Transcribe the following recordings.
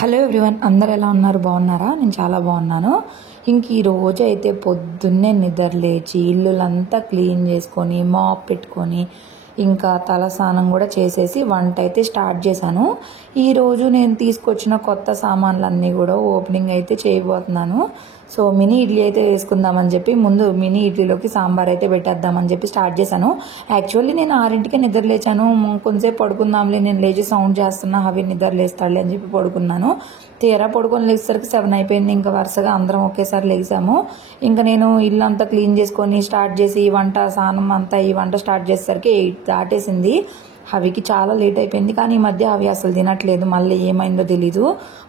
Hello everyone, అందరు ఎలా ఉన్నారు? బాగున్నారా? నేను చాలా బాగున్నాను. ఇంక ఈ రోజు అయితే పొద్దున్నే నిద్ర లేచి ఇల్లులంతా క్లీన్ చేసుకొని మాప్ పెట్టుకొని ఇంకా తలస్నానం కూడా చేసేసి వంట అయితే స్టార్ట్ చేశాను. ఈరోజు నేను తీసుకొచ్చిన కొత్త సామాన్లన్నీ కూడా ఓపెనింగ్ అయితే చేయబోతున్నాను. సో మినీ ఇడ్లీ అయితే వేసుకుందామని చెప్పి ముందు మినీ ఇడ్లీలోకి సాంబార్ అయితే పెట్టేద్దామని చెప్పి స్టార్ట్ చేశాను. యాక్చువల్లీ నేను 6ంటికే నిద్ర లేచాను. కొంచెంసేపు పడుకుందాంలే, నేను లేచి సౌండ్ చేస్తున్నా, అవి నిద్ర లేస్తాడులే అని చెప్పి పడుకున్నాను. తీరా పడుకొని లేచేసరికి 7 అయిపోయింది. ఇంకా వరుసగా అందరం ఒకేసారి లేచాము. ఇంకా నేను ఇల్లు అంతా క్లీన్ చేసుకొని స్టార్ట్ చేసి వంట స్నానం అంతా ఈ వంట స్టార్ట్ చేసేసరికి 8 దాటేసింది. అవికి చాలా లేట్ అయిపోయింది. కానీ ఈ మధ్య అవి అసలు తినట్లేదు. మళ్ళీ ఏమైందో తెలీదు.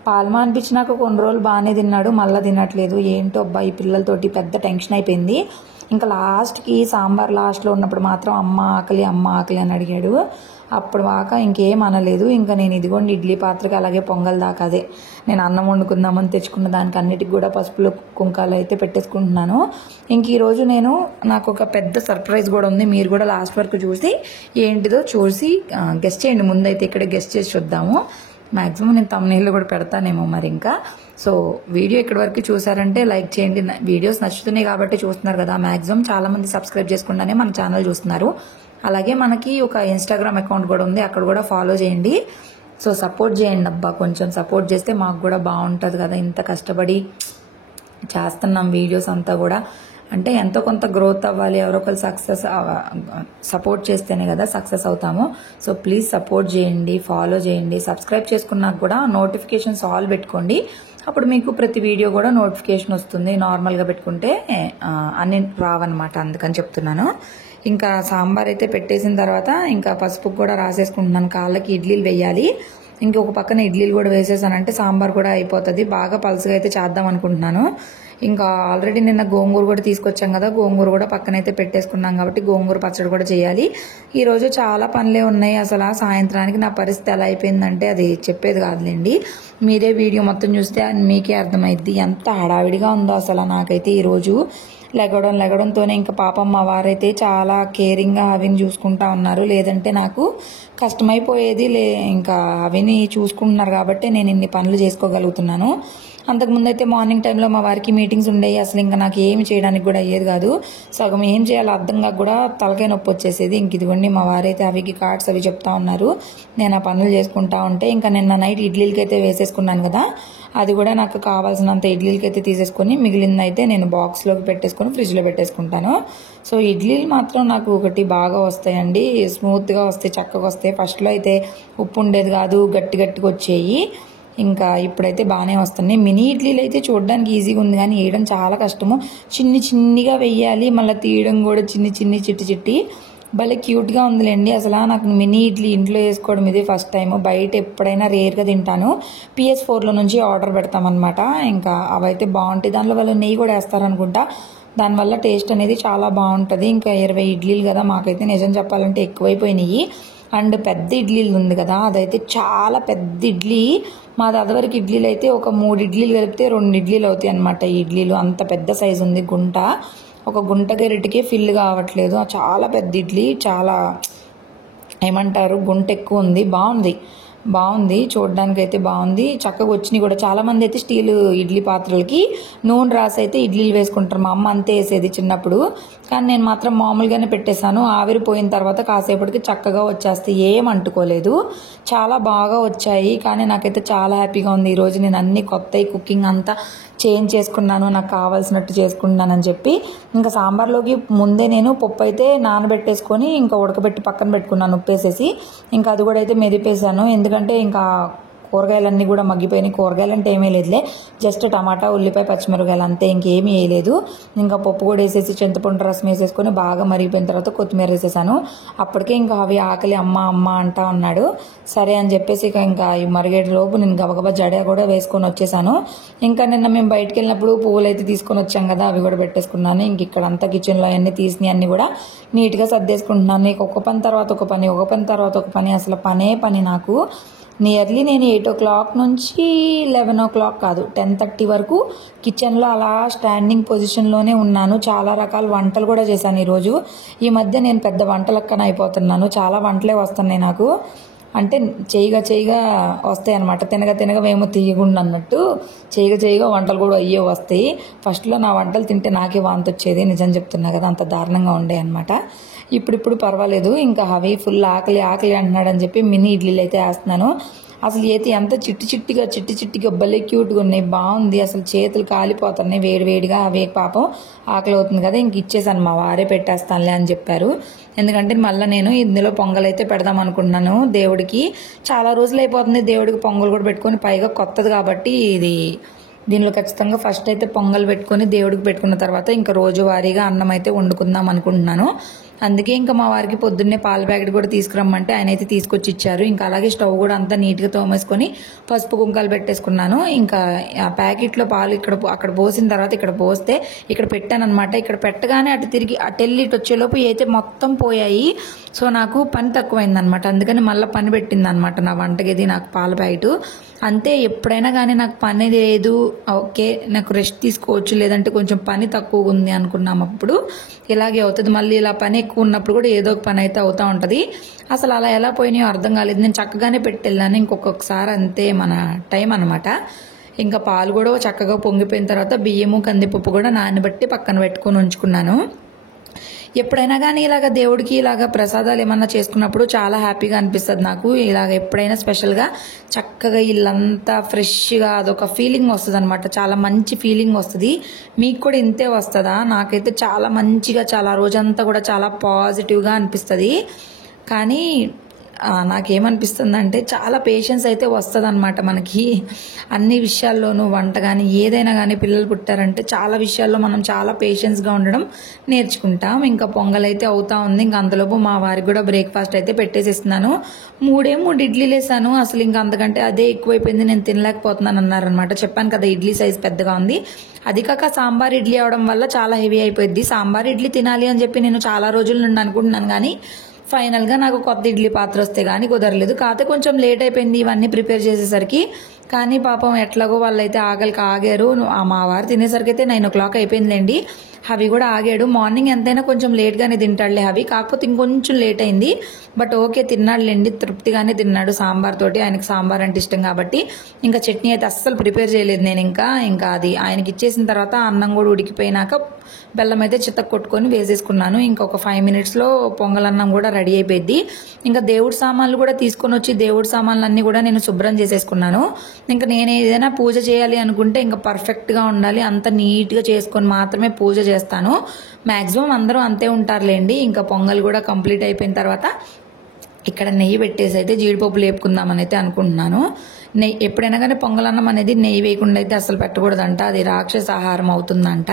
పాలు మానిపించినాక కొన్ని రోజులు బాగానే తిన్నాడు, మళ్ళీ తినట్లేదు. ఏంటో అబ్బాయి పిల్లలతోటి పెద్ద టెన్షన్ అయిపోయింది. ఇంకా లాస్ట్కి సాంబార్ లాస్ట్లో ఉన్నప్పుడు మాత్రం అమ్మ ఆకలి అని అడిగాడు. అప్పుడు దాకా ఇంకేం అనలేదు. ఇంకా నేను ఇదిగోండి ఇడ్లీ పాత్రకి అలాగే పొంగల్ దాకా అదే నేను అన్నం వండుకుందామని తెచ్చుకున్న దానికి అన్నిటికి కూడా పసుపులు కుంకాలు అయితే పెట్టేసుకుంటున్నాను. ఇంక ఈరోజు నాకు ఒక పెద్ద సర్ప్రైజ్ కూడా ఉంది. మీరు కూడా లాస్ట్ వరకు చూసి ఏంటిదో చూసి గెస్ట్ చేయండి. ముందైతే ఇక్కడ గెస్ట్ చేసి చూద్దాము. మ్యాక్సిమం నేను తమ్నెయిల్లో కూడా పెడతానేమో మరి. ఇంకా సో వీడియో ఇక్కడి వరకు చూసారంటే లైక్ చేయండి. వీడియోస్ నచ్చుతున్నాయి కాబట్టి చూస్తున్నారు కదా. మ్యాక్సిమం చాలా మంది సబ్స్క్రైబ్ చేసుకుంటానే మన ఛానల్ చూస్తున్నారు. అలాగే మనకి ఒక ఇన్స్టాగ్రామ్ అకౌంట్ కూడా ఉంది, అక్కడ కూడా ఫాలో చేయండి. సో సపోర్ట్ చేయండి అబ్బా, కొంచెం సపోర్ట్ చేస్తే మాకు కూడా బాగుంటుంది కదా. ఇంత కష్టపడి చేస్తున్నాం వీడియోస్ అంతా కూడా, అంటే ఎంతో కొంత గ్రోత్ అవ్వాలి. ఎవరో ఒకరు సపోర్ట్ చేస్తేనే కదా సక్సెస్ అవుతాము. సో ప్లీజ్ సపోర్ట్ చేయండి, ఫాలో చేయండి. సబ్స్క్రైబ్ చేసుకున్నాక కూడా నోటిఫికేషన్స్ ఆల్ పెట్టుకోండి. అప్పుడు మీకు ప్రతి వీడియో కూడా నోటిఫికేషన్ వస్తుంది. నార్మల్గా పెట్టుకుంటే అన్ని రావన్నమాట, అందుకని చెప్తున్నాను. ఇంకా సాంబార్ అయితే పెట్టేసిన తర్వాత ఇంకా పసుపు కూడా రాసేసుకుంటున్నాను. కాళ్ళకి ఇడ్లీలు వేయాలి. ఇంకొక పక్కన ఇడ్లీలు కూడా వేసేసానంటే సాంబార్ కూడా అయిపోతుంది. బాగా పలుసుగా అయితే చేద్దాం అనుకుంటున్నాను. ఇంకా ఆల్రెడీ నిన్న గోంగూర కూడా తీసుకొచ్చాం కదా, గోంగూర కూడా పక్కనైతే పెట్టేసుకున్నాం కాబట్టి గోంగూర పచ్చడి కూడా చేయాలి. ఈరోజు చాలా పనులే ఉన్నాయి. అసలు సాయంత్రానికి నా పరిస్థితి ఎలా అయిపోయిందంటే అది చెప్పేది కాదులేండి. మీరే వీడియో మొత్తం చూస్తే మీకే అర్థమైద్ది ఎంత హడావిడిగా ఉందో అసలు. నాకైతే ఈరోజు లెగడంతోనే ఇంకా పాపం మా వారైతే చాలా కేరింగ్గా అవిని చూసుకుంటా ఉన్నారు. లేదంటే నాకు కష్టమైపోయేది. ఇంకా అవిని చూసుకుంటున్నారు కాబట్టి నేను ఇన్ని పనులు చేసుకోగలుగుతున్నాను. అంతకుముందు అయితే మార్నింగ్ టైంలో మా వారికి మీటింగ్స్ ఉండేవి. అసలు ఇంకా నాకు ఏమి చేయడానికి కూడా అయ్యేది కాదు. సగం ఏం చేయాలో అర్థంగా కూడా తలకాయ నొప్పి వచ్చేసేది. ఇంక ఇదిగోండి మా వారైతే అవికి కార్డ్స్ అవి చెప్తా ఉన్నారు. నేను ఆ పనులు చేసుకుంటా ఉంటే ఇంకా నిన్న నైట్ ఇడ్లీలకి అయితే వేసేసుకున్నాను కదా, అది కూడా నాకు కావాల్సినంత ఇడ్లీలకి అయితే తీసేసుకొని మిగిలిందైతే నేను బాక్స్లోకి పెట్టేసుకొని ఫ్రిడ్జ్లో పెట్టేసుకుంటాను. సో ఇడ్లీలు మాత్రం నాకు ఒకటి బాగా వస్తాయండి, స్మూత్గా వస్తాయి, చక్కగా వస్తాయి. ఫస్ట్లో అయితే ఉప్పు ఉండేది కాదు, గట్టిగా వచ్చేయి. ఇంకా ఇప్పుడైతే బాగానే వస్తున్నాయి. మినీ ఇడ్లీలు అయితే చూడడానికి ఈజీగా ఉంది కానీ వేయడం చాలా కష్టము. చిన్నిగా వేయాలి, మళ్ళీ తీయడం కూడా చిట్టి భలే క్యూట్గా ఉందిలేండి. అసలు నాకు మినీ ఇడ్లీ ఇంట్లో వేసుకోవడం ఇదే ఫస్ట్ టైం. బయట ఎప్పుడైనా రేర్గా తింటాను. PS4లో నుంచి ఆర్డర్ పెడతామన్నమాట. ఇంకా అవైతే బాగుంటాయి. దానిలో వాళ్ళు నెయ్యి కూడా వేస్తారనుకుంటా. దానివల్ల టేస్ట్ అనేది చాలా బాగుంటుంది. ఇంకా 20 ఇడ్లీలు కదా, మాకైతే నిజం చెప్పాలంటే ఎక్కువైపోయినాయి. అండ్ పెద్ద ఇడ్లీలు ఉంది కదా, అదైతే చాలా పెద్ద ఇడ్లీ. మాది అదివరకు ఇడ్లీలు అయితే ఒక 3 ఇడ్లీలు కలిపితే 2 ఇడ్లీలు అవుతాయి అనమాట. ఈ ఇడ్లీలు అంత పెద్ద సైజు ఉంది. ఒక గుంట గరిటికే ఫిల్ కావట్లేదు. చాలా పెద్ద ఇడ్లీ, చాలా ఏమంటారు గుంట ఎక్కువ ఉంది. బాగుంది చూడడానికి అయితే బాగుంది. చక్కగా వచ్చినాయి కూడా. చాలా మంది అయితే స్టీల్ ఇడ్లీ పాత్రలకి నూనె రాసి అయితే ఇడ్లీలు వేసుకుంటారు. మా అమ్మ అంతే వేసేది చిన్నప్పుడు. కానీ నేను మాత్రం మామూలుగానే పెట్టేశాను. ఆవిరిపోయిన తర్వాత కాసేపటికి చక్కగా వచ్చేస్తాయి, ఏం అంటుకోలేదు. చాలా బాగా వచ్చాయి. కానీ నాకైతే చాలా హ్యాపీగా ఉంది. ఈరోజు నేను అన్ని కొత్త కుకింగ్ అంతా చేంజ్ చేసుకున్నాను, నాకు కావాల్సినట్టు చేసుకున్నానని చెప్పి. ఇంకా సాంబార్లోకి ముందే నేను పప్పు అయితే నానబెట్టేసుకొని ఇంకా ఉడకబెట్టి పక్కన పెట్టుకున్నాను ఉప్పేసేసి. ఇంకా అది కూడా అయితే మెదిపేసాను. ఎందుకంటే ఇంకా కూరగాయలన్నీ కూడా మగ్గిపోయినాయి. కూరగాయలు అంటే ఏమీ లేదులే, జస్ట్ టమాటా, ఉల్లిపాయ, పచ్చిమిరకాయలు అంతే, ఇంకేమీ వేయలేదు. ఇంకా పప్పు కూడా వేసేసి చింతపండు రసం వేసేసుకొని బాగా మరిగిపోయిన తర్వాత కొత్తిమీర వేసేసాను. అప్పటికే ఇంకా అవి ఆకలి అమ్మ అంటా ఉన్నాడు. సరే అని చెప్పేసి ఇంకా ఈ మరిగేటి లోపు నేను గబగబా జడ కూడా వేసుకొని వచ్చేసాను. ఇంకా నిన్న మేము బయటకు వెళ్ళినప్పుడు పువ్వులు అయితే తీసుకొని వచ్చాం కదా, అవి కూడా పెట్టేసుకున్నాను. ఇంక ఇక్కడ అంతా కిచెన్లో అవన్నీ తీసినవి అన్నీ కూడా నీట్గా సర్దేసుకుంటున్నాను. నీకు ఒక పని తర్వాత ఒక పని, అసలు పని నాకు. నియర్లీ నేను 8 o'clock నుంచి 11 o'clock కాదు 10:30 వరకు కిచెన్లో అలా స్టాండింగ్ పొజిషన్లోనే ఉన్నాను. చాలా రకాల వంటలు కూడా చేశాను ఈరోజు. ఈ మధ్య నేను పెద్ద వంటలక్కన అయిపోతున్నాను. చాలా వంటలే వస్తున్నాయి నాకు. అంటే చేయగా వస్తాయి అనమాట. తినగా మేము తీయకుండా అన్నట్టు చేయగా వంటలు కూడా అయ్యో వస్తాయి. ఫస్ట్లో నా వంటలు తింటే నాకే వాంతి వచ్చేది, నిజం చెప్తున్నా కదా, అంత దారుణంగా ఉండే అనమాట. ఇప్పుడు పర్వాలేదు. ఇంకా అవి ఫుల్ ఆకలి అంటున్నాడని చెప్పి మినీ ఇడ్లీలు అయితే వేస్తున్నాను. అసలు అయితే ఎంత చిట్టిగా భలే క్యూట్గా ఉన్నాయి, బాగుంది. అసలు చేతులు కాలిపోతున్నాయి వేడివేడిగా. అవే పాపం ఆకలి అవుతుంది కదా, ఇంక ఇచ్చేసాను, మా వారే పెట్టేస్తానులే అని చెప్పారు. ఎందుకంటే మళ్ళీ నేను ఇందులో పొంగల్ అయితే పెడదాం అనుకుంటున్నాను దేవుడికి. చాలా రోజులు అయిపోతుంది దేవుడికి పొంగల్ కూడా పెట్టుకొని, పైగా కొత్తది కాబట్టి దీనిలో ఖచ్చితంగా ఫస్ట్ అయితే పొంగల్ పెట్టుకొని దేవుడికి పెట్టుకున్న తర్వాత ఇంకా రోజువారీగా అన్నం అయితే వండుకుందాం అనుకుంటున్నాను. అందుకే ఇంకా మా వారికి పొద్దున్నే పాల ప్యాకెట్ కూడా తీసుకురమ్మంటే ఆయన అయితే తీసుకొచ్చి ఇచ్చారు. ఇంకా అలాగే స్టవ్ కూడా అంతా నీట్గా తోమేసుకొని పసుపు కుంకాలు పెట్టేసుకున్నాను. ఇంకా ఆ ప్యాకెట్లో పాలు అక్కడ పోసిన తర్వాత ఇక్కడ పోస్తే ఇక్కడ పెట్టాను అనమాట. ఇక్కడ పెట్టగానే అటు తిరిగి అటెళ్ళి ఇటు వచ్చేలోపు అయితే మొత్తం పోయాయి. సో నాకు పని తక్కువైందనమాట. అందుకని మళ్ళీ పని పెట్టిందనమాట నా వంటగది నాకు పాల ప్యాకెట్. అంతే, ఎప్పుడైనా కానీ నాకు పని లేదు, ఓకే నాకు రెస్ట్ తీసుకోవచ్చు, లేదంటే కొంచెం పని తక్కువ ఉంది అనుకున్నప్పుడు ఇలాగే అవుతుంది. మళ్ళీ ఇలా పని ఎక్కువ ఉన్నప్పుడు కూడా ఏదో ఒక పని అయితే అవుతూ ఉంటుంది. అసలు అలా ఎలా పోయినాయో అర్థం కాలేదు. నేను చక్కగానే పెట్టెళ్ళాను, ఇంకొకసారి అంతే మన టైం అనమాట. ఇంకా పాలు కూడా చక్కగా పొంగిపోయిన తర్వాత బియ్యము కందిపప్పు కూడా నానబెట్టి పక్కన పెట్టుకొని ఉంచుకున్నాను. ఎప్పుడైనా కానీ ఇలాగ దేవుడికి ఇలాగ ప్రసాదాలు ఏమన్నా చేసుకున్నప్పుడు చాలా హ్యాపీగా అనిపిస్తుంది నాకు. ఇలాగ ఎప్పుడైనా స్పెషల్గా చక్కగా ఇల్లంతా ఫ్రెష్గా అదొక ఫీలింగ్ వస్తుంది అనమాట. చాలా మంచి ఫీలింగ్ వస్తుంది. మీకు కూడా ఇంతే వస్తుందా? నాకైతే చాలా మంచిగా, చాలా రోజంతా కూడా చాలా పాజిటివ్గా అనిపిస్తుంది. కానీ నాకేమనిపిస్తుంది అంటే చాలా పేషెన్స్ అయితే వస్తుంది అనమాట మనకి అన్ని విషయాల్లోనూ. వంట కానీ ఏదైనా కానీ పిల్లలు పుట్టారంటే చాలా విషయాల్లో మనం చాలా పేషెన్స్గా ఉండడం నేర్చుకుంటాం. ఇంకా పొంగల్ అయితే అవుతా ఉంది. ఇంకా అంతలోపు మా వారికి కూడా బ్రేక్ఫాస్ట్ అయితే పెట్టేసిస్తున్నాను. 3 ఇడ్లీలు వేసాను. అసలు ఇంకా అంతకంటే అదే ఎక్కువైపోయింది, నేను తినలేకపోతున్నాను అన్నారనమాట. చెప్పాను కదా ఇడ్లీ సైజ్ పెద్దగా ఉంది. అది కాక సాంబార్ ఇడ్లీ అవడం వల్ల చాలా హెవీ అయిపోయింది. సాంబార్ ఇడ్లీ తినాలి అని చెప్పి నేను చాలా రోజుల నుండి అనుకుంటున్నాను, కానీ ఫైనల్గా నాకు కొత్త ఇడ్లీ పాత్ర వస్తే కానీ కుదరలేదు. కాకపోతే కొంచెం లేట్ అయిపోయింది ఇవన్నీ ప్రిపేర్ చేసేసరికి. కానీ పాపం ఎట్లాగో వాళ్ళైతే ఆకలికి ఆగారు. మా వారు తినేసరికి అయితే 9 o'clock అయిపోయిందిలేండి. హవి కూడా ఆగాడు. మార్నింగ్ ఎంతైనా కొంచెం లేట్గానే తింటాడులే హవి, కాకపోతే ఇంకొంచెం లేట్ అయింది. బట్ ఓకే, తిన్నాడులేండి, తృప్తిగానే తిన్నాడు సాంబార్ తోటి. ఆయనకి సాంబార్ అంటే ఇష్టం కాబట్టి. ఇంకా చట్నీ అయితే అస్సలు ప్రిపేర్ చేయలేదు నేను. ఇంకా అది ఆయనకి ఇచ్చేసిన తర్వాత అన్నం కూడా ఉడికిపోయినాక బెల్లం అయితే చిత్త కొట్టుకొని వేసేసుకున్నాను. ఇంకొక 5 minutesలో పొంగలన్నం కూడా రెడీ అయిపోయింది. ఇంకా దేవుడి సామాన్లు కూడా తీసుకొని వచ్చి దేవుడి సామాన్లన్నీ కూడా నేను శుభ్రం చేసేసుకున్నాను. ఇంకా నేను ఏదైనా పూజ చేయాలి అనుకుంటే ఇంకా పర్ఫెక్ట్గా ఉండాలి, అంత నీట్గా చేసుకొని మాత్రమే పూజ చేస్తాను. మ్యాక్సిమం అందరూ అంతే ఉంటారులేండి. ఇంకా పొంగల్ కూడా కంప్లీట్ అయిపోయిన తర్వాత ఇక్కడ నెయ్యి పెట్టేసి అయితే జీడిపప్పు లేపుకుందామని అయితే అనుకుంటున్నాను. నెయ్యి ఎప్పుడైనా కానీ పొంగలన్నం అనేది నెయ్యి వేయకుండా అయితే అసలు పెట్టకూడదంట, అది రాక్షస ఆహారం అవుతుందంట.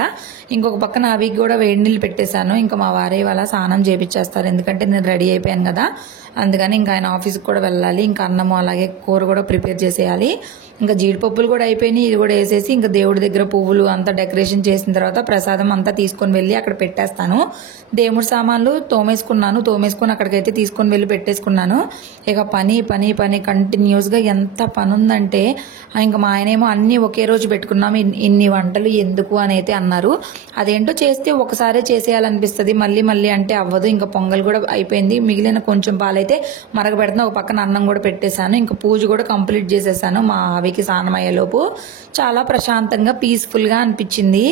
ఇంకొక పక్కన అవి కూడా వేడి నీళ్ళు పెట్టేశాను. ఇంకా మా వారే వాళ్ళ స్నానం చేపించేస్తారు, ఎందుకంటే నేను రెడీ అయిపోయాను కదా, అందుకని ఇంకా ఆయన ఆఫీస్కి కూడా వెళ్ళాలి. ఇంకా అన్నము అలాగే కూర కూడా ప్రిపేర్ చేసేయాలి. ఇంకా జీడిపప్పులు కూడా అయిపోయినాయి, ఇది కూడా వేసేసి ఇంకా దేవుడి దగ్గర పువ్వులు అంతా డెకరేషన్ చేసిన తర్వాత ప్రసాదం అంతా తీసుకొని వెళ్ళి అక్కడ పెట్టేస్తాను. దేవుడి సామాన్లు తోమేసుకొని అక్కడికైతే తీసుకొని వెళ్ళి పెట్టేసుకున్నాను. ఇక పని కంటిన్యూస్గా ఎంత పని ఉందంటే, ఇంకా మా ఆయనేమో అన్నీ ఒకే రోజు పెట్టుకున్నాము, ఇన్ని వంటలు ఎందుకు అని అయితే అన్నారు. అదేంటో చేస్తే ఒకసారే చేసేయాలనిపిస్తుంది, మళ్ళీ అంటే అవ్వదు. ఇంకా పొంగల్ కూడా అయిపోయింది, మిగిలిన కొంచెం పాలైతే మరగబెడుతున్నా. ఒక పక్కన అన్నం కూడా పెట్టేశాను. ఇంకా పూజ కూడా కంప్లీట్ చేసేసాను. మా ఆవికి స్నానం అయ్యేలోపు చాలా ప్రశాంతంగా పీస్ఫుల్గా అనిపించింది.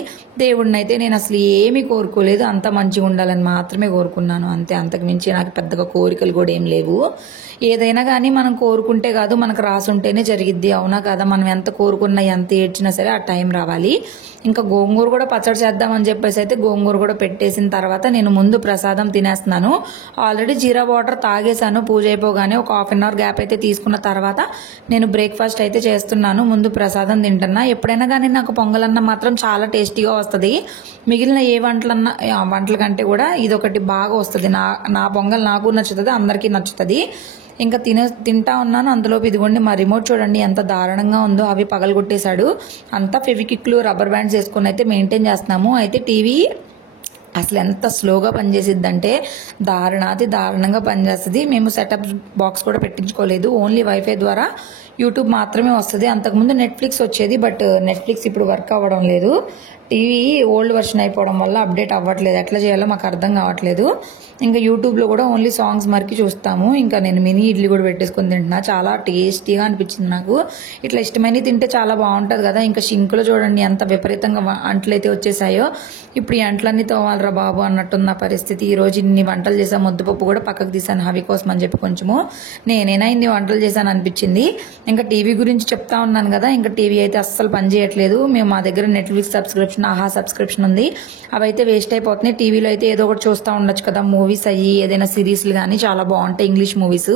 దేవుడిని అయితే నేను అసలు ఏమీ కోరుకోలేదు, అంత మంచిగా ఉండాలని మాత్రమే కోరుకున్నాను అంతే. అంతకు మించి నాకు పెద్దగా కోరికలు కూడా ఏం లేవు. ఏదైనా కానీ మనం కోరుకుంటే కాదు, మనకు రాసుంటేనే జరిగిద్ది, అవునా కదా. మనం ఎంత కోరుకున్నా ఎంత ఏడ్చినా సరే ఆ టైం రావాలి. ఇంకా గోంగూర కూడా పచ్చడి చేద్దామని చెప్పేసి అయితే గోంగూర కూడా పెట్టేసిన తర్వాత నేను ముందు ప్రసాదం తినేస్తున్నాను. ఆల్రెడీ జీరా వాటర్ తాగేశాను పూజ అయిపోగానే. ఒక 1/2 hour గ్యాప్ అయితే తీసుకున్న తర్వాత నేను బ్రేక్ఫాస్ట్ అయితే చేస్తున్నాను, ముందు ప్రసాదం తింటున్నా. ఎప్పుడైనా కానీ నాకు పొంగలన్నం మాత్రం చాలా టేస్టీగా వస్తుంది. మిగిలిన ఏ వంటల కంటే కూడా ఇదొకటి బాగా వస్తుంది. నా పొంగల్ నాకు నచ్చుతుంది, అందరికీ నచ్చుతుంది. ఇంకా తింటా ఉన్నాను. అంతలోపు ఇదిగోండి మా రిమోట్ చూడండి ఎంత దారుణంగా ఉందో, అవి పగలగొట్టేశాడు. అంతా ఫెవికిక్లు రబ్బర్ బ్యాండ్స్ వేసుకొని అయితే మెయింటైన్ చేస్తున్నాము. అయితే టీవీ అసలు ఎంత స్లోగా పనిచేసిద్దంటే దారుణంగా పనిచేస్తుంది. మేము సెటప్ బాక్స్ కూడా పెట్టించుకోలేదు, ఓన్లీ వైఫై ద్వారా యూట్యూబ్ మాత్రమే వస్తుంది. అంతకుముందు నెట్ఫ్లిక్స్ వచ్చేది, బట్ నెట్ఫ్లిక్స్ ఇప్పుడు వర్క్ అవ్వడం లేదు. టీవీ ఓల్డ్ వర్షన్ అయిపోవడం వల్ల అప్డేట్ అవ్వట్లేదు. ఎట్లా చేయాలో మాకు అర్థం కావట్లేదు. ఇంకా యూట్యూబ్లో కూడా ఓన్లీ సాంగ్స్ మరికి చూస్తాము. ఇంకా నేను మినీ ఇడ్లీ కూడా పెట్టేసుకొని తింటున్నా. చాలా టేస్టీగా అనిపించింది నాకు. ఇట్లా ఇష్టమైనవి తింటే చాలా బాగుంటుంది కదా. ఇంకా షింకులో చూడండి ఎంత విపరీతంగా అంట్లు అయితే వచ్చేసాయో. ఇప్పుడు ఈ అంట్లన్నీ తోమాలరా బాబు అన్నట్టున్న పరిస్థితి. ఈరోజు ఇన్ని వంటలు చేసాను. ముద్దపప్పు కూడా పక్కకు తీసాను హవి కోసం అని చెప్పి కొంచెము. నేనైనా ఇన్ని వంటలు చేశాను అనిపించింది. ఇంకా టీవీ గురించి చెప్తా ఉన్నాను కదా. ఇంకా టీవీ అయితే అస్సలు పని చేయట్లేదు. మేము మా దగ్గర నెట్ఫ్లిక్స్ సబ్స్క్రిప్షన్, ఆహా సబ్స్క్రిప్షన్ ఉంది. అవి అయితే వేస్ట్ అయిపోతున్నాయి. టీవీలో అయితే ఏదో ఒకటి చూస్తూ ఉండొచ్చు కదా, మూవీస్ అయ్యి ఏదైనా సిరీస్లు కానీ చాలా బాగుంటాయి ఇంగ్లీష్ మూవీస్.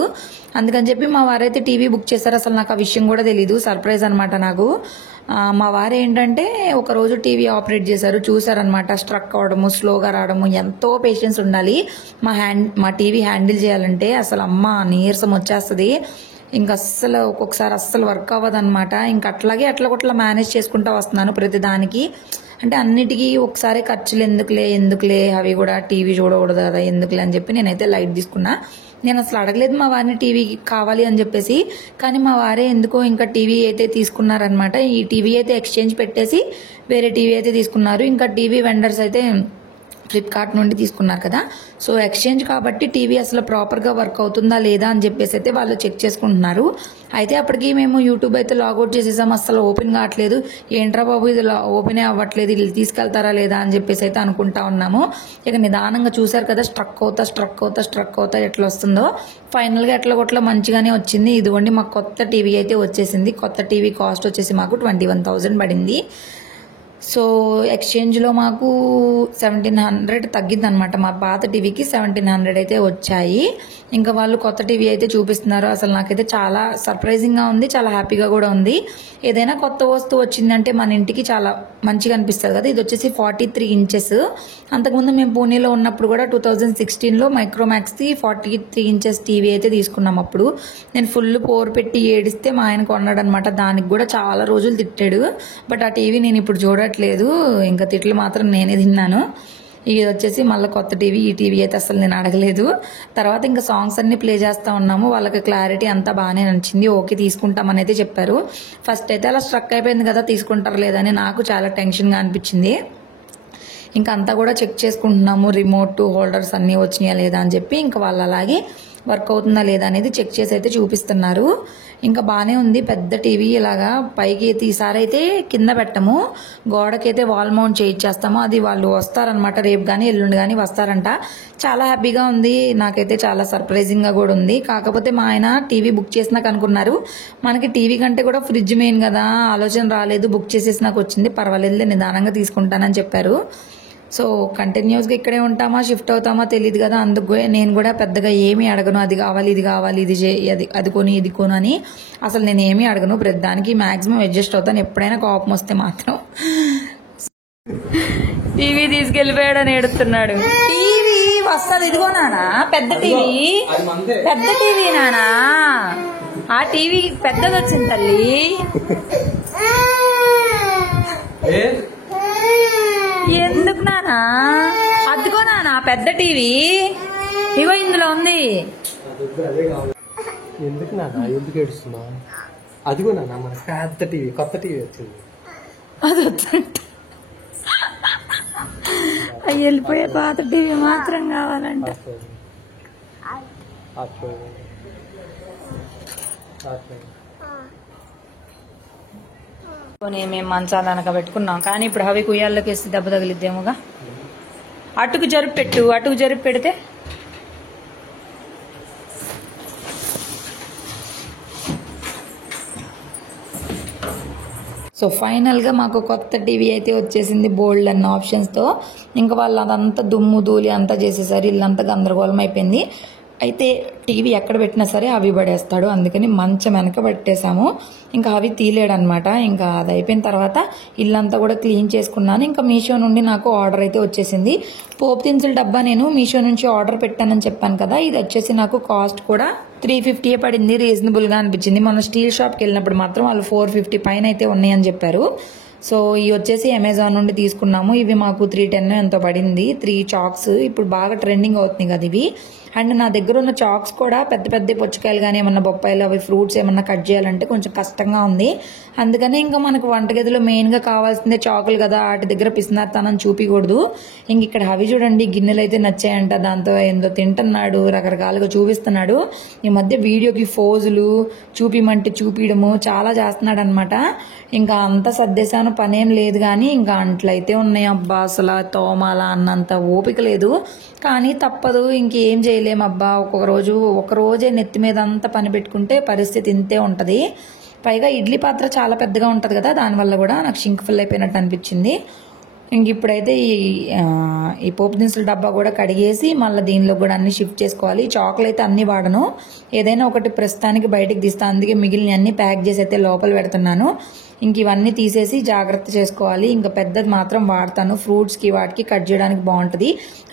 అందుకని చెప్పి మా వారైతే టీవీ బుక్ చేశారు. అసలు నాకు ఆ విషయం కూడా తెలీదు. సర్ప్రైజ్ అనమాట నాకు. మా వారు ఏంటంటే ఒకరోజు టీవీ ఆపరేట్ చేశారు, చూసారనమాట. స్ట్రక్ అవడము, స్లోగా రావడము, ఎంతో పేషెన్స్ ఉండాలి మా టీవీ హ్యాండిల్ చేయాలంటే. అసలు అమ్మ నీరసం వచ్చేస్తుంది. ఇంకా అస్సలు ఒక్కొక్కసారి అస్సలు వర్క్ అవ్వదన్నమాట. ఇంకా అట్లాగే అట్లా మేనేజ్ చేసుకుంటూ వస్తున్నాను ప్రతిదానికి. అంటే అన్నిటికీ ఒకసారి ఖర్చులు ఎందుకులే అవి కూడా టీవీ చూడకూడదు కదా ఎందుకులే అని చెప్పి నేనైతే లైట్ తీసుకున్నా. నేను అసలు అడగలేదు మా వారిని టీవీ కావాలి అని చెప్పేసి. కానీ మా వారే ఎందుకో ఇంకా టీవీ అయితే తీసుకున్నారనమాట. ఈ టీవీ అయితే ఎక్స్చేంజ్ పెట్టేసి వేరే టీవీ అయితే తీసుకున్నారు. ఇంకా టీవీ వెండర్స్ అయితే ఫ్లిప్కార్ట్ నుండి తీసుకున్నారు కదా. సో ఎక్స్చేంజ్ కాబట్టి టీవీ అసలు ప్రాపర్గా వర్క్ అవుతుందా లేదా అని చెప్పేసి అయితే వాళ్ళు చెక్ చేసుకుంటున్నారు. అయితే అప్పటికి మేము యూట్యూబ్ అయితే లాగౌట్ చేసేసాము. అసలు ఓపెన్ కావట్లేదు. ఏంట్రా బాబు ఇది ఓపెనే అవ్వట్లేదు, వీళ్ళు తీసుకెళ్తారా లేదా అని చెప్పేసి అయితే అనుకుంటా ఉన్నాము. ఇక నిదానంగా చూసారు కదా, స్ట్రక్ అవుతా ఎట్లా వస్తుందో. ఫైనల్గా ఎట్లా కొట్లా మంచిగానే వచ్చింది. ఇదిగోండి మాకు కొత్త టీవీ అయితే వచ్చేసింది. కొత్త టీవీ కాస్ట్ వచ్చేసి మాకు 21,000 పడింది. సో ఎక్స్చేంజ్లో మాకు 1,700 తగ్గింది అనమాట. మా పాత టీవీకి 1,700 అయితే వచ్చాయి. ఇంకా వాళ్ళు కొత్త టీవీ అయితే చూపిస్తున్నారు. అసలు నాకైతే చాలా సర్ప్రైజింగ్గా ఉంది, చాలా హ్యాపీగా కూడా ఉంది. ఏదైనా కొత్త వస్తువు వచ్చిందంటే మన ఇంటికి చాలా మంచిగా అనిపిస్తుంది కదా. ఇది వచ్చేసి 43 ఇంచెస్. అంతకుముందు మేము పూణేలో ఉన్నప్పుడు కూడా 2016లో మైక్రోమాక్స్ది 43 ఇంచెస్ టీవీ అయితే తీసుకున్నాం. అప్పుడు నేను ఫుల్ పోర్ పెట్టి ఏడిస్తే మా ఆయన కొన్నాడు అనమాట. దానికి కూడా చాలా రోజులు తిట్టాడు. బట్ ఆ టీవీ నేను ఇప్పుడు చూడట్లేదు. ఇంకా తిట్లు మాత్రం నేనే తిన్నాను. ఇది వచ్చేసి మళ్ళీ కొత్త టీవీ. ఈ టీవీ అయితే అసలు నేను అడగలేదు. తర్వాత ఇంకా సాంగ్స్ అన్ని ప్లే చేస్తూ ఉన్నాము. వాళ్ళకి క్లారిటీ అంతా బాగానే నచ్చింది. ఓకే తీసుకుంటామని అయితే చెప్పారు. ఫస్ట్ అయితే అలా స్ట్రక్ అయిపోయింది కదా, తీసుకుంటారు లేదని నాకు చాలా టెన్షన్గా అనిపించింది. ఇంకా అంతా కూడా చెక్ చేసుకుంటున్నాము. రిమోట్ హోల్డర్స్ అన్నీ వచ్చినాయా లేదా అని చెప్పి. ఇంకా వాళ్ళు అలాగే వర్క్ అవుతుందా లేదా అనేది చెక్ చేసి అయితే చూపిస్తున్నారు. ఇంకా బాగానే ఉంది. పెద్ద టీవీ ఇలాగా పైకి ఈసారి అయితే కింద పెట్టము, గోడకైతే వాల్ మౌంట్ చేయించేస్తాము. అది వాళ్ళు వస్తారనమాట, రేపు కానీ ఎల్లుండి కానీ వస్తారంట. చాలా హ్యాపీగా ఉంది. నాకైతే చాలా సర్ప్రైజింగ్గా కూడా ఉంది. కాకపోతే మా ఆయన టీవీ బుక్ చేసినాక అనుకున్నారు మనకి టీవీ కంటే కూడా ఫ్రిడ్జ్ మెయిన్ కదా, ఆలోచన రాలేదు. బుక్ చేసేసి నాకు వచ్చింది, పర్వాలేదు నిదానంగా తీసుకుంటానని చెప్పారు. సో కంటిన్యూస్గా ఇక్కడే ఉంటామా, షిఫ్ట్ అవుతామా తెలియదు కదా. అందుకు నేను కూడా పెద్దగా ఏమీ అడగను. అది కావాలి, ఇది కావాలి, అది కొని, ఇది కొను అని అసలు నేను ఏమీ అడగను. ప్రతిదానికి మ్యాక్సిమం అడ్జస్ట్ అవుతాను. ఎప్పుడైనా కోపం వస్తే మాత్రం. టీవీ తీసుకెళ్ళిపోయాడని ఏడుస్తున్నాడు. టీవీ వస్తుంది, ఇదిగో నానా పెద్ద టీవీ. పెద్ద టీవీ నానా, ఆ టీవీ పెద్దది వచ్చింది తల్లి. ఎందుకు నానా, అదిగో నానా పెద్ద టీవీ, ఇగో ఇందులో ఉంది. ఎందుకు నానా, ఎందుకు ఏడుస్తున్నా? అదిగో నానా మన పెద్ద టీవీ, కొత్త టీవీ వచ్చింది. అది వద్దంట, అవి వెళ్ళిపోయే పాత టీవీ మాత్రం కావాలంట. మేము మంచాలు అనక పెట్టుకున్నాం. కానీ ఇప్పుడు హవి కుయ్యాల్లోకి వేసి దెబ్బ తగిలిద్దేమోగా. అటుకు జరుపు పెట్టు, అటుకు జరుపు పెడితే సో ఫైనల్గా మాకు కొత్త టీవీ అయితే వచ్చేసింది, బోల్డ్ అన్న ఆప్షన్స్తో. ఇంకా వాళ్ళు అదంతా దుమ్ము ధూళి అంతా చేసేసారు, ఇల్లంతా గందరగోళం అయిపోయింది. అయితే టీవీ ఎక్కడ పెట్టినా సరే అవి పడేస్తాడు, అందుకని మంచం వెనక పెట్టేశాము. ఇంకా అవి తీలేడనమాట. ఇంకా అది అయిపోయిన తర్వాత ఇల్లంతా కూడా క్లీన్ చేసుకున్నాను. ఇంకా మీషో నుండి నాకు ఆర్డర్ అయితే వచ్చేసింది. పోపు దినుసుల డబ్బా నేను మీషో నుంచి ఆర్డర్ పెట్టానని చెప్పాను కదా, ఇది వచ్చేసి నాకు కాస్ట్ కూడా 350 పడింది. రీజనబుల్గా అనిపించింది. మన స్టీల్ షాప్కి వెళ్ళినప్పుడు మాత్రం వాళ్ళు 450 పైన అయితే ఉన్నాయని చెప్పారు. సో ఇవి వచ్చేసి అమెజాన్ నుండి తీసుకున్నాము. ఇవి మాకు 310 ఎంతో పడింది. 3 చాక్స్ ఇప్పుడు బాగా ట్రెండింగ్ అవుతుంది కదా ఇవి. అండ్ నా దగ్గర ఉన్న చాక్స్ కూడా పెద్ద పెద్ద పుచ్చకాయలు కానీ ఏమన్నా బొప్పాయిలు అవి ఫ్రూట్స్ ఏమన్నా కట్ చేయాలంటే కొంచెం కష్టంగా ఉంది. అందుకని ఇంకా మనకు వంటగదిలో మెయిన్గా కావాల్సిందే చాకులు కదా, వాటి దగ్గర పిసినార్తనం చూపించకూడదు. ఇంక ఇక్కడ హవి చూడండి, గిన్నెలు అయితే నచ్చాయంట, దాంతో ఏందో తింటున్నాడు, రకరకాలుగా చూపిస్తున్నాడు. ఈ మధ్య వీడియోకి ఫోజులు చూపిమంటే చూపించడము చాలా చేస్తున్నాడు అనమాట. ఇంకా అంతా సర్దేశాను, పనేం లేదు కానీ ఇంకా అంట్లయితే ఉన్నాయి. అబ్బా అసలు తోమాల అన్నంత ఓపిక లేదు, కానీ తప్పదు, ఇంకేం చేయలేము. అబ్బా ఒక రోజే నెత్తి మీద అంతా పని పెట్టుకుంటే పరిస్థితి ఇంతే ఉంటుంది. పైగా ఇడ్లీ పాత్ర చాలా పెద్దగా ఉంటుంది కదా, దానివల్ల కూడా నాకు షింక్ ఫుల్ అయిపోయినట్టు అనిపించింది. ఇంక ఇప్పుడైతే ఈ పోపు దినుసుల డబ్బా కూడా కడిగేసి మళ్ళీ దీనిలో కూడా అన్ని షిఫ్ట్ చేసుకోవాలి. చాకులు అయితే అన్ని వాడను, ఏదైనా ఒకటి ప్రస్తుతానికి బయటికి తీస్తాను. అందుకే మిగిలిన అన్ని ప్యాక్ చేసి అయితే లోపల పెడుతున్నాను. ఇంక ఇవన్నీ తీసేసి జాగ్రత్త చేసుకోవాలి. ఇంకా పెద్దది మాత్రం వాడతాను, ఫ్రూట్స్కి వాటికి కట్ చేయడానికి బాగుంటుంది.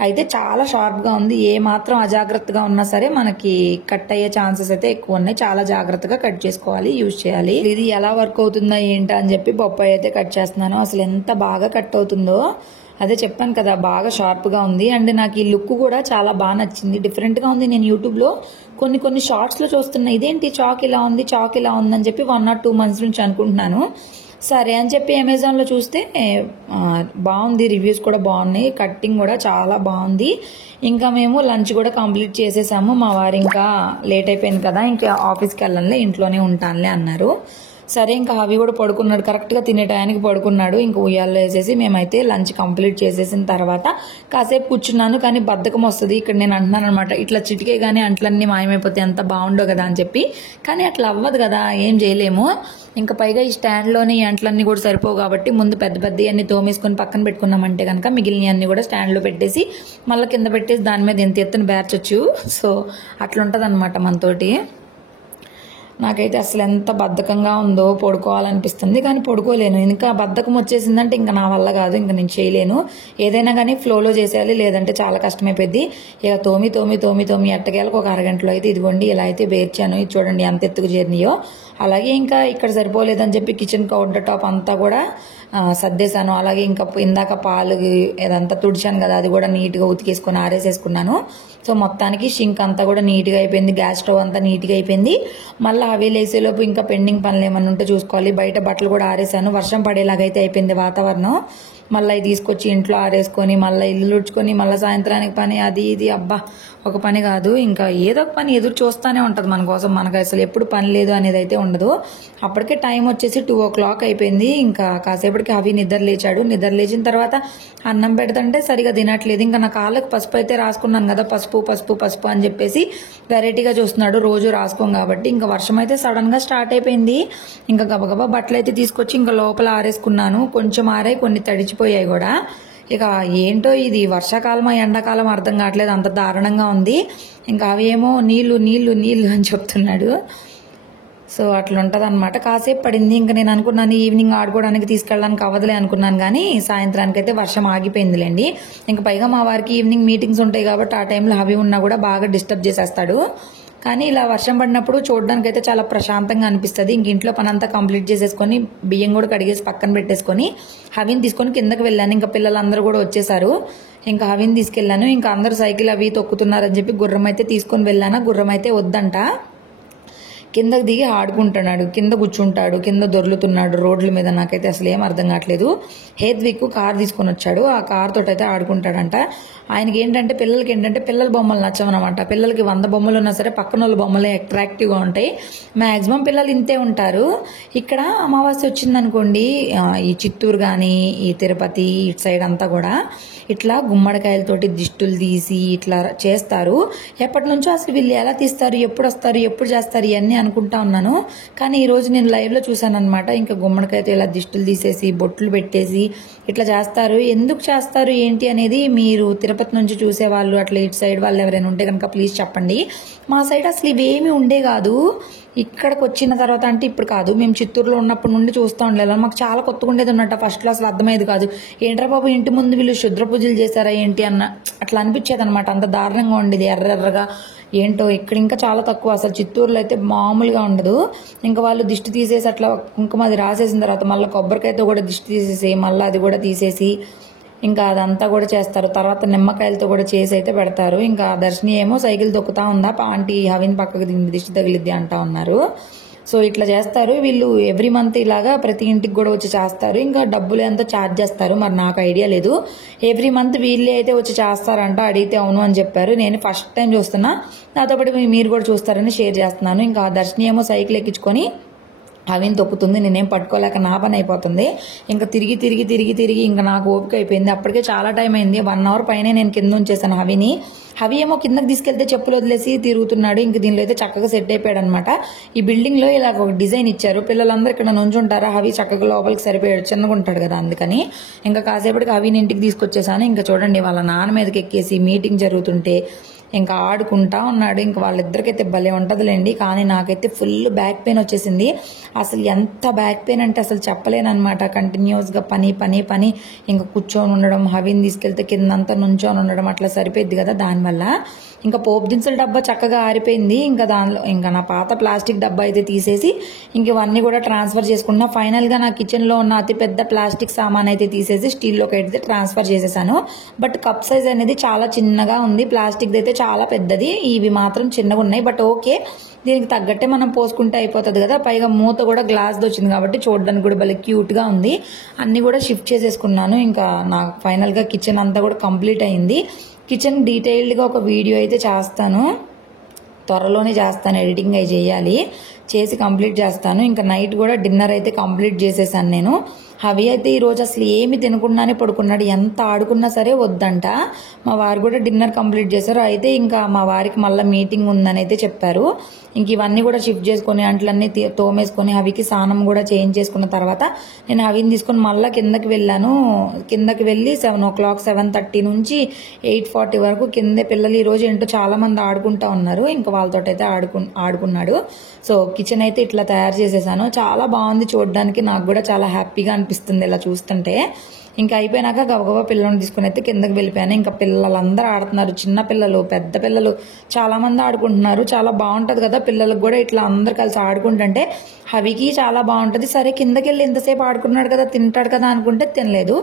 అయితే చాలా షార్ప్గా ఉంది, ఏ మాత్రం అజాగ్రత్తగా ఉన్నా సరే మనకి కట్ అయ్యే ఛాన్సెస్ అయితే ఎక్కువ ఉన్నాయి. చాలా జాగ్రత్తగా కట్ చేసుకోవాలి, యూజ్ చేయాలి. ఇది ఎలా వర్క్ అవుతుందా ఏంటా అని చెప్పి బొప్పాయి అయితే కట్ చేస్తున్నాను. అసలు ఎంత బాగా కట్ అవుతుందో, అదే చెప్పాను కదా, బాగా షార్ప్గా ఉంది. అండ్ నాకు ఈ లుక్ కూడా చాలా బాగా నచ్చింది, డిఫరెంట్గా ఉంది. నేను యూట్యూబ్లో కొన్ని షార్ట్స్లో చూస్తున్నా, ఇదేంటి చాక్ ఇలా ఉందని చెప్పి 1 or 2 months నుంచి అనుకుంటున్నాను. సరే అని చెప్పి అమెజాన్లో చూస్తే బాగుంది, రివ్యూస్ కూడా బాగున్నాయి, కట్టింగ్ కూడా చాలా బాగుంది. ఇంకా మేము లంచ్ కూడా కంప్లీట్ చేసేసాము. మా వారు ఇంకా లేట్ అయిపోయింది కదా, ఇంకా ఆఫీస్కి వెళ్ళాలి, ఇంట్లోనే ఉంటానులే అన్నారు. సరే ఇంకా అవి కూడా పడుకున్నాడు, కరెక్ట్గా తినే టయానికి పడుకున్నాడు. ఇంకా ఉయ్యాల్లో వేసేసి మేమైతే లంచ్ కంప్లీట్ చేసేసిన తర్వాత కాసేపు కూర్చున్నాను. కానీ బద్ధకం వస్తుంది. ఇక్కడ నేను అంటున్నాను అనమాట, ఇట్లా చిటికే కానీ అంట్లన్నీ మాయమైపోతే ఎంత బాగుండో కదా అని చెప్పి. కానీ అట్లా అవ్వదు కదా, ఏం చేయలేము. ఇంకా పైగా ఈ స్టాండ్లోనే ఈ అంట్లన్నీ కూడా సరిపోవు కాబట్టి ముందు పెద్ద అన్ని తోమేసుకొని పక్కన పెట్టుకున్నామంటే కనుక మిగిలిన అన్ని కూడా స్టాండ్లో పెట్టేసి మళ్ళీ కింద పెట్టేసి దాని మీద ఎంత ఎత్తున బేర్చొచ్చు. సో అట్లుంటుంది అనమాట మనతోటి. నాకైతే అసలు ఎంత బద్ధకంగా ఉందో, పడుకోవాలనిపిస్తుంది కానీ పడుకోలేను. ఇంకా బద్ధకం వచ్చేసిందంటే ఇంకా నా వల్ల కాదు, ఇంకా నేను చేయలేను. ఏదైనా కానీ ఫ్లోలో చేసేయాలి, లేదంటే చాలా కష్టమైపోద్ది. ఇక తోమి ఎట్టకేలకు ఒక అరగంటలో అయితే ఇదిగోండి ఇలా అయితే బేర్చాను. ఇది చూడండి ఎంత ఎత్తుకు చేరినాయో. అలాగే ఇంకా ఇక్కడ సరిపోలేదని చెప్పి కిచెన్ కౌంటర్ టాప్ అంతా కూడా సర్దేశాను. అలాగే ఇంకా ఇందాక పాలు ఏదంతా తుడిచాను కదా, అది కూడా నీట్గా ఉతికేసుకొని ఆరేసేసుకున్నాను. సో మొత్తానికి షింక్ అంతా కూడా నీట్గా అయిపోయింది, గ్యాస్ స్టవ్ అంతా నీట్గా అయిపోయింది. మళ్ళీ అవి లేసేలోపు ఇంకా పెండింగ్ పనులు ఏమన్నా ఉంటే చూసుకోవాలి. బయట బట్టలు కూడా ఆరేసాను, వర్షం పడేలాగైతే అయిపోయింది వాతావరణం. మళ్ళీ తీసుకొచ్చి ఇంట్లో ఆరేసుకొని మళ్ళీ ఇల్లు తుడుచుకొని మళ్ళీ సాయంత్రానికి పని, అది ఇది అబ్బా ఒక పని కాదు. ఇంకా ఏదో ఒక పని ఎదురు చూస్తూనే ఉంటుంది మన కోసం, మనకు అసలు ఎప్పుడు పని లేదు అనేది అయితే ఉండదు. అప్పటికే టైం వచ్చేసి 2 o'clock అయిపోయింది. ఇంకా కాసేపటికి అవి నిద్ర లేచిన తర్వాత అన్నం పెడతంటే సరిగా తినట్లేదు. ఇంకా నా కాళ్ళకి పసుపు అయితే రాసుకున్నాను కదా, పసుపు అని చెప్పేసి వెరైటీగా చూస్తున్నాడు, రోజు రాసుకోం కాబట్టి. ఇంకా వర్షం అయితే సడన్గా స్టార్ట్ అయిపోయింది. ఇంకా గబగబా బట్టలు అయితే తీసుకొచ్చి ఇంకా లోపల ఆరేసుకున్నాను. కొంచెం ఆరాయి, కొన్ని తడిచిపోయాయి కూడా. ఇక ఏంటో ఇది వర్షాకాలమా ఎండాకాలం అర్థం కావట్లేదు, అంత దారుణంగా ఉంది. ఇంకా అవి ఏమో నీళ్లు అని చెప్తున్నాడు. సో అట్లా ఉంటుంది అనమాట. కాసేపు పడింది. ఇంకా నేను అనుకున్నాను ఈవినింగ్ ఆడుకోవడానికి తీసుకెళ్ళడానికి అవ్వదులే అనుకున్నాను, కానీ సాయంత్రానికి అయితే వర్షం ఆగిపోయిందిలేండి. ఇంకా పైగా మా వారికి ఈవినింగ్ మీటింగ్స్ ఉంటాయి కాబట్టి ఆ టైంలో అవి ఉన్నా కూడా బాగా డిస్టర్బ్ చేసేస్తాడు. కానీ ఇలా వర్షం పడినప్పుడు చూడడానికి అయితే చాలా ప్రశాంతంగా అనిపిస్తుంది. ఇంక ఇంట్లో పని అంతా కంప్లీట్ చేసేసుకొని బియ్యం కూడా కడిగేసి పక్కన పెట్టేసుకొని హవిని తీసుకొని కిందకి వెళ్ళాను. ఇంకా పిల్లలందరూ కూడా వచ్చేసారు. ఇంకా హవిని తీసుకెళ్ళాను. ఇంకా అందరూ సైకిల్ అవి తొక్కుతున్నారని చెప్పి గుర్రం అయితే తీసుకొని వెళ్ళాను. గుర్రం అయితే వద్దంట, కిందకు దిగి ఆడుకుంటున్నాడు, కింద కూర్చుంటాడు, కింద దొర్లుతున్నాడు రోడ్ల మీద. నాకైతే అసలు ఏం అర్థం కావట్లేదు. హేద్విక్ కార్ తీసుకొని వచ్చాడు, ఆ కార్ తోటి అయితే ఆడుకుంటాడంట. ఆయనకి ఏంటంటే పిల్లల బొమ్మలు నచ్చవన్నమాట. పిల్లలకి 100 బొమ్మలు ఉన్నా సరే పక్కన వాళ్ళ బొమ్మలే అట్రాక్టివ్గా ఉంటాయి. మ్యాక్సిమం పిల్లలు ఇంతే ఉంటారు. ఇక్కడ అమావాస్య వచ్చిందనుకోండి, ఈ చిత్తూరు కానీ ఈ తిరుపతి ఇటు సైడ్ అంతా కూడా ఇట్లా గుమ్మడికాయలతోటి దిష్టులు తీసి ఇట్లా చేస్తారు. ఎప్పటి నుంచో అసలు వీళ్ళు ఎలా తీస్తారు, ఎప్పుడు వస్తారు, ఎప్పుడు చేస్తారు ఇవన్నీ అనుకుంటా ఉన్నాను. కానీ ఈరోజు నేను లైవ్లో చూసాను అనమాట. ఇంకా గుమ్మడికాయతో ఇలా దిష్టులు తీసేసి బొట్లు పెట్టేసి ఇట్లా చేస్తారు. ఎందుకు చేస్తారు ఏంటి అనేది మీరు తిరుపతి నుంచి చూసే వాళ్ళు అట్లా ఇటు సైడ్ వాళ్ళు ఎవరైనా ఉంటే కనుక ప్లీజ్ చెప్పండి. మా సైడ్ అసలు ఇవేమీ ఉండే కాదు. ఇక్కడికి వచ్చిన తర్వాత అంటే ఇప్పుడు కాదు, మేము చిత్తూరులో ఉన్నప్పటి నుండి చూస్తూ ఉండలేదు. మాకు చాలా కొత్తగా ఉండేది అన్నట్టు. ఫస్ట్లో అసలు అర్థమయ్యేది కాదు, ఏంట్రా బాబు ఇంటి ముందు వీళ్ళు శుద్ర పూజలు చేశారా ఏంటి అన్న అట్లా అనిపించేది అనమాట. అంత దారుణంగా ఉండేది, ఎర్రగా ఏంటో. ఇక్కడ ఇంకా చాలా తక్కువ, అసలు చిత్తూరులో అయితే మామూలుగా ఉండదు. ఇంకా వాళ్ళు దిష్టి తీసేసి అట్లా కుంకుమ అది రాసేసిన తర్వాత మళ్ళీ కొబ్బరికాయతో కూడా దిష్టి తీసేసి మళ్ళీ అది కూడా తీసేసి ఇంకా అదంతా కూడా చేస్తారు. తర్వాత నిమ్మకాయలతో కూడా చేసి అయితే పెడతారు. ఇంకా దర్శిని ఏమో సైకిల్ తొక్కుతా ఉందా, ఆంటీ హవిని పక్కకు దిష్టి తగిలిద్ది అంటా ఉన్నారు. సో ఇట్లా చేస్తారు వీళ్ళు. ఎవ్రీ మంత్ ఇలాగా ప్రతి ఇంటికి కూడా వచ్చి చేస్తారు. ఇంకా డబ్బులు ఎంత ఛార్జ్ చేస్తారు మరి నాకు ఐడియా లేదు. ఎవ్రీ మంత్ వీళ్ళే అయితే వచ్చి చేస్తారంట. అడిగితే అవును అని చెప్పారు. నేను ఫస్ట్ టైం చూస్తున్నా, నాతో పాటు మీరు కూడా చూస్తారని షేర్ చేస్తున్నాను. ఇంకా దర్శిని ఏమో సైకిల్ ఎక్కించుకొని హవిని తొక్కుతుంది. నేనేం పట్టుకోలేక నా పని అయిపోతుంది. ఇంకా తిరిగి తిరిగి తిరిగి తిరిగి ఇంకా నాకు ఓపిక అయిపోయింది. అప్పటికే చాలా టైం అయింది. 1 అవర్ పైనే నేను కింద ఉంచేసాను హవిని. హవి ఏమో కిందకి తీసుకెళ్తే చెప్పులు వదిలేసి తిరుగుతున్నాడు. ఇంక దీనిలో అయితే చక్కగా సెట్ అయిపోయాడు అనమాట. ఈ బిల్డింగ్ లో ఇలా ఒక డిజైన్ ఇచ్చారు. పిల్లలందరూ ఇక్కడ నుంచుంటారా, హవి చక్కగా లోపలికి సరిపోయాడు, చిన్నగా ఉంటాడు కదా అందుకని. ఇంకా కాసేపటికి హవిని ఇంటికి తీసుకొచ్చేసాను. ఇంకా చూడండి వాళ్ళ నాన్న మీదకి ఎక్కేసి మీటింగ్ జరుగుతుంటే ఇంకా ఆడుకుంటా ఉన్నాడు. ఇంకా వాళ్ళిద్దరికైతే భలే ఉంటదిలేండి. కానీ నాకైతే ఫుల్ బ్యాక్ పెయిన్ వచ్చేసింది. అసలు ఎంత బ్యాక్ పెయిన్ అంటే అసలు చెప్పలేనమాట. కంటిన్యూస్ గా పని పని పని, ఇంకా కూర్చొని ఉండడం, హవిని తీసుకెళ్తే కిందంతా నుంచొని ఉండడం అట్లా సరిపోద్ది కదా. దానివల్ల ఇంకా పోపు దినుసుల డబ్బా చక్కగా ఆరిపోయింది. ఇంకా దానిలో ఇంకా నా పాత ప్లాస్టిక్ డబ్బా అయితే తీసేసి ఇంక ఇవన్నీ కూడా ట్రాన్స్ఫర్ చేసుకున్నా. ఫైనల్ గా నా కిచెన్ లో ఉన్న అతి పెద్ద ప్లాస్టిక్ సామాన్ అయితే తీసేసి స్టీల్ లోకి అయితే ట్రాన్స్ఫర్ చేసేసాను. బట్ కప్ సైజ్ అనేది చాలా చిన్నగా ఉంది. ప్లాస్టిక్ అయితే చాలా పెద్దది, ఇవి మాత్రం చిన్నగా ఉన్నాయి. బట్ ఓకే, దీనికి తగ్గట్టే మనం పోసుకుంటే అయిపోతుంది కదా. పైగా మూత కూడా గ్లాస్ వచ్చింది కాబట్టి చూడడానికి కూడా భలే క్యూట్ గా ఉంది. అన్ని కూడా షిఫ్ట్ చేసేసుకున్నాను. ఇంకా నాకు ఫైనల్ గా కిచెన్ అంతా కూడా కంప్లీట్ అయింది. కిచెన్ డీటెయిల్డ్ గా ఒక వీడియో అయితే చేస్తాను, త్వరలోనే చేస్తాను. ఎడిటింగ్ అయి చేయాలి, చేసి కంప్లీట్ చేస్తాను. ఇంకా నైట్ కూడా డిన్నర్ అయితే కంప్లీట్ చేసేసాను నేను. హవి అయితే ఈరోజు అసలు ఏమి తినకుండానే పడుకున్నాడు. ఎంత ఆడుకున్నా సరే వద్దంట. మా వారు కూడా డిన్నర్ కంప్లీట్ చేశారు. అయితే ఇంకా మా వారికి మళ్ళీ మీటింగ్ ఉందని అయితే చెప్పారు. ఇంక ఇవన్నీ కూడా షిఫ్ట్ చేసుకుని అంట్లన్నీ తోమేసుకొని హవికి స్నానం కూడా చేయించేసుకున్న తర్వాత నేను హవిని తీసుకొని మళ్ళీ కిందకి వెళ్ళాను. కిందకి వెళ్ళి 7 o'clock 7:30 నుంచి 8:40 వరకు కిందే పిల్లలు ఈరోజు ఏంటో చాలా మంది ఆడుకుంటా ఉన్నారు. ఇంకా వాళ్ళతో అయితే ఆడుకున్నాడు. సో కిచెన్ అయితే ఇట్లా తయారు చేసేసాను. చాలా బాగుంది చూడడానికి. నాకు కూడా చాలా హ్యాపీగా అనిపిస్తుంది ఇలా చూస్తుంటే. ఇంకా అయిపోయినాక గబగబా పిల్లల్ని తీసుకుని అయితే కిందకి వెళ్ళిపోయాను. ఇంకా పిల్లలందరూ ఆడుతున్నారు, చిన్న పిల్లలు, పెద్ద పిల్లలు చాలా మంది ఆడుకుంటున్నారు. చాలా బాగుంటది కదా పిల్లలకు కూడా ఇట్లా అందరు కలిసి ఆడుకుంటుంటే. హవికి చాలా బాగుంటది. సరే కిందకి వెళ్ళి ఎంతసేపు ఆడుకున్నాడు కదా, తింటాడు కదా అనుకుంటే తినలేదు.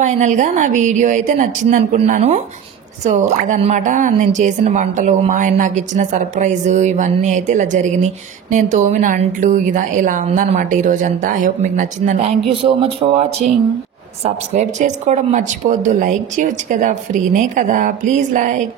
ఫైనల్ గా నా వీడియో అయితే నచ్చింది అనుకున్నాను. సో అదనమాట నేను చేసిన వంటలు, మా ఆయన నాకు ఇచ్చిన సర్ప్రైజ్, ఇవన్నీ అయితే ఇలా జరిగినాయి. నేను తోమిన అంట్లు ఇలా ఉందన్నమాట ఈ రోజంతా. ఐ హోప్ మీకు నచ్చిందని. Thank you so much for watching. Subscribe చేసుకోవడం మర్చిపోవద్దు. లైక్ చేయొచ్చు కదా, ఫ్రీనే కదా, ప్లీజ్ లైక్.